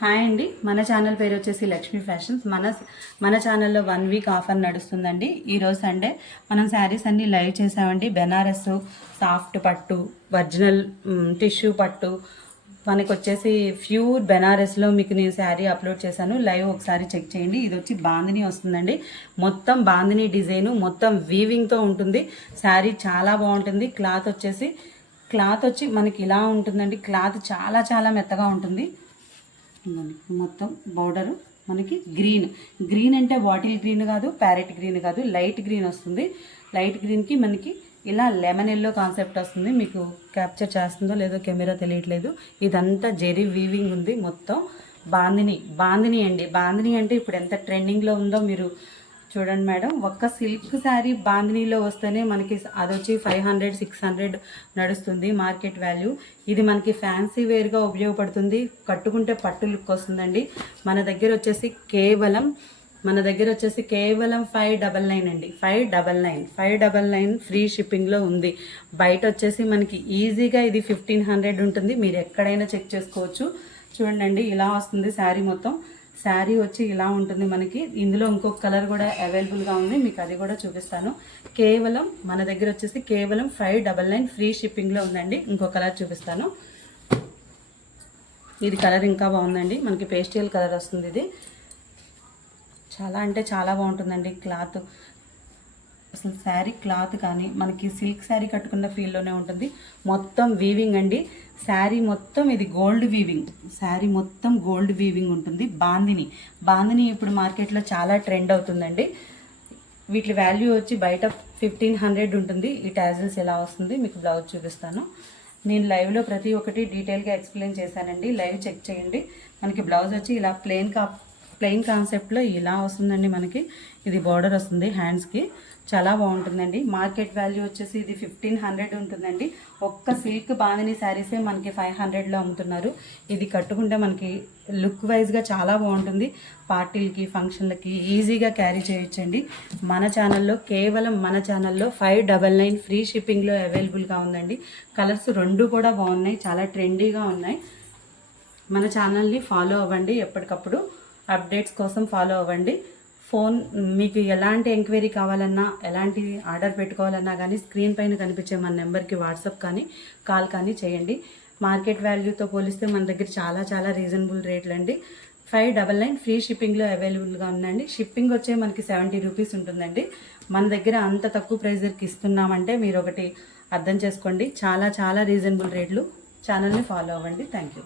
Hi అండి, మన channel పేరు వచ్చేసి లక్ష్మీ ఫ్యాషన్స్. మన ఛానల్లో 1 వీక్ ఆఫర్ నడుస్తుందండి. ఈరోజు సండే మనం శారీస్ అన్నీ లైవ్ చేసామండి. బెనారస్ సాఫ్ట్ పట్టు, ఒరిజినల్ టిష్యూ పట్టు, మనకు వచ్చేసి ప్యూర్ బెనారస్లో మీకు నేను శారీ అప్లోడ్ చేశాను. లైవ్ ఒకసారి చెక్ చేయండి. ఇది వచ్చి బాందిని వస్తుందండి. మొత్తం బాందిని డిజైను, మొత్తం వీవింగ్తో ఉంటుంది. శారీ చాలా బాగుంటుంది. క్లాత్ వచ్చి మనకి ఇలా ఉంటుందండి. క్లాత్ చాలా చాలా మెత్తగా ఉంటుంది. మొత్తం బోర్డరు మనకి గ్రీన్ అంటే బాటిల్ గ్రీన్ కాదు, ప్యారెట్ గ్రీన్ కాదు, లైట్ గ్రీన్ వస్తుంది. లైట్ గ్రీన్కి మనకి ఇలా లెమన్ ఎల్లో కాన్సెప్ట్ వస్తుంది. మీకు క్యాప్చర్ చేస్తుందో లేదో కెమెరా తెలియట్లేదు. ఇదంతా జెరీ వీవింగ్ ఉంది. మొత్తం బాందిని అండి. బాందిని అంటే ఇప్పుడు ఎంత ట్రెండింగ్లో ఉందో మీరు చూడండి మేడం. ఒక్క సిల్క్ శారీ బాందినీలో వస్తేనే మనకి అది వచ్చి 500-600 నడుస్తుంది మార్కెట్ వాల్యూ. ఇది మనకి ఫ్యాన్సీ వేర్గా ఉపయోగపడుతుంది. కట్టుకుంటే పట్టు లుక్ వస్తుందండి. మన దగ్గర వచ్చేసి కేవలం 599 అండి. 599 ఫ్రీ షిప్పింగ్లో ఉంది. బయట వచ్చేసి మనకి ఈజీగా ఇది 1500 ఉంటుంది. మీరు ఎక్కడైనా చెక్ చేసుకోవచ్చు. చూడండి, ఇలా వస్తుంది శారీ మొత్తం. శారీ వచ్చి ఇలా ఉంటుంది మనకి. ఇందులో ఇంకొక కలర్ కూడా అవైలబుల్గా ఉంది, మీకు అది కూడా చూపిస్తాను. మన దగ్గర వచ్చేసి కేవలం 599 ఫ్రీ షిప్పింగ్లో ఉందండి. ఇంకో కలర్ చూపిస్తాను. ఇది కలర్ ఇంకా బాగుందండి. మనకి పేస్టల్ కలర్ వస్తుంది. ఇది చాలా అంటే చాలా బాగుంటుందండి. క్లాత్ అసలు శారీ క్లాత్ కానీ మనకి సిల్క్ శారీ కట్టుకున్న ఫీల్లోనే ఉంటుంది. మొత్తం వీవింగ్ అండి. శారీ మొత్తం ఇది గోల్డ్ వీవింగ్. శారీ మొత్తం గోల్డ్ వీవింగ్ ఉంటుంది. బాందిని ఇప్పుడు మార్కెట్లో చాలా ట్రెండ్ అవుతుందండి. వీటి వాల్యూ వచ్చి బయట 1500 ఉంటుంది. ఈ టాజిల్స్ ఎలా వస్తుంది మీకు బ్లౌజ్ చూపిస్తాను. నేను లైవ్లో ప్రతి ఒక్కటి డీటెయిల్గా ఎక్స్ప్లెయిన్ చేశానండి. లైవ్ చెక్ చేయండి. మనకి బ్లౌజ్ వచ్చి ఇలా ప్లెయిన్ కాన్సెప్ట్లో ఇలా వస్తుందండి. మనకి ఇది బార్డర్ వస్తుంది హ్యాండ్స్కి. చాలా బాగుంటుందండి. మార్కెట్ వాల్యూ వచ్చేసి ఇది 1500 ఉంటుందండి. ఒక్క సిల్క్ బాందిని శారీసే మనకి 500లో అమ్ముతున్నారు. ఇది కట్టుకుంటే మనకి లుక్ వైజ్గా చాలా బాగుంటుంది. పార్టీలకి, ఫంక్షన్లకి ఈజీగా క్యారీ చేయొచ్చండి. మన ఛానల్లో 599 ఫ్రీ షిప్పింగ్లో అవైలబుల్గా ఉందండి. కలర్స్ 2 కూడా బాగున్నాయి, చాలా ట్రెండీగా ఉన్నాయి. మన ఛానల్ని ఫాలో అవ్వండి. ఎప్పటికప్పుడు అప్డేట్స్ కోసం ఫాలో అవ్వండి. మీకు ఎలాంటి ఎంక్వైరీ కావాలన్నా, ఎలాంటి ఆర్డర్ పెట్టుకోవాలన్నా కానీ స్క్రీన్ పైన కనిపించే మన నెంబర్కి వాట్సాప్ కానీ కాల్ కానీ చేయండి. మార్కెట్ వాల్యూతో పోలిస్తే మన దగ్గర చాలా చాలా రీజనబుల్ రేట్లు అండి. 599 ఫ్రీ షిప్పింగ్లో అవైలబుల్గా ఉందండి. షిప్పింగ్ వచ్చే మనకి 70 రూపీస్ ఉంటుందండి. మన దగ్గర అంత తక్కువ ప్రైజర్కి ఇస్తున్నామంటే మీరు ఒకటి అర్థం చేసుకోండి. చాలా చాలా రీజనబుల్ రేట్లు. ఛానల్ని ఫాలో అవ్వండి. Thank you.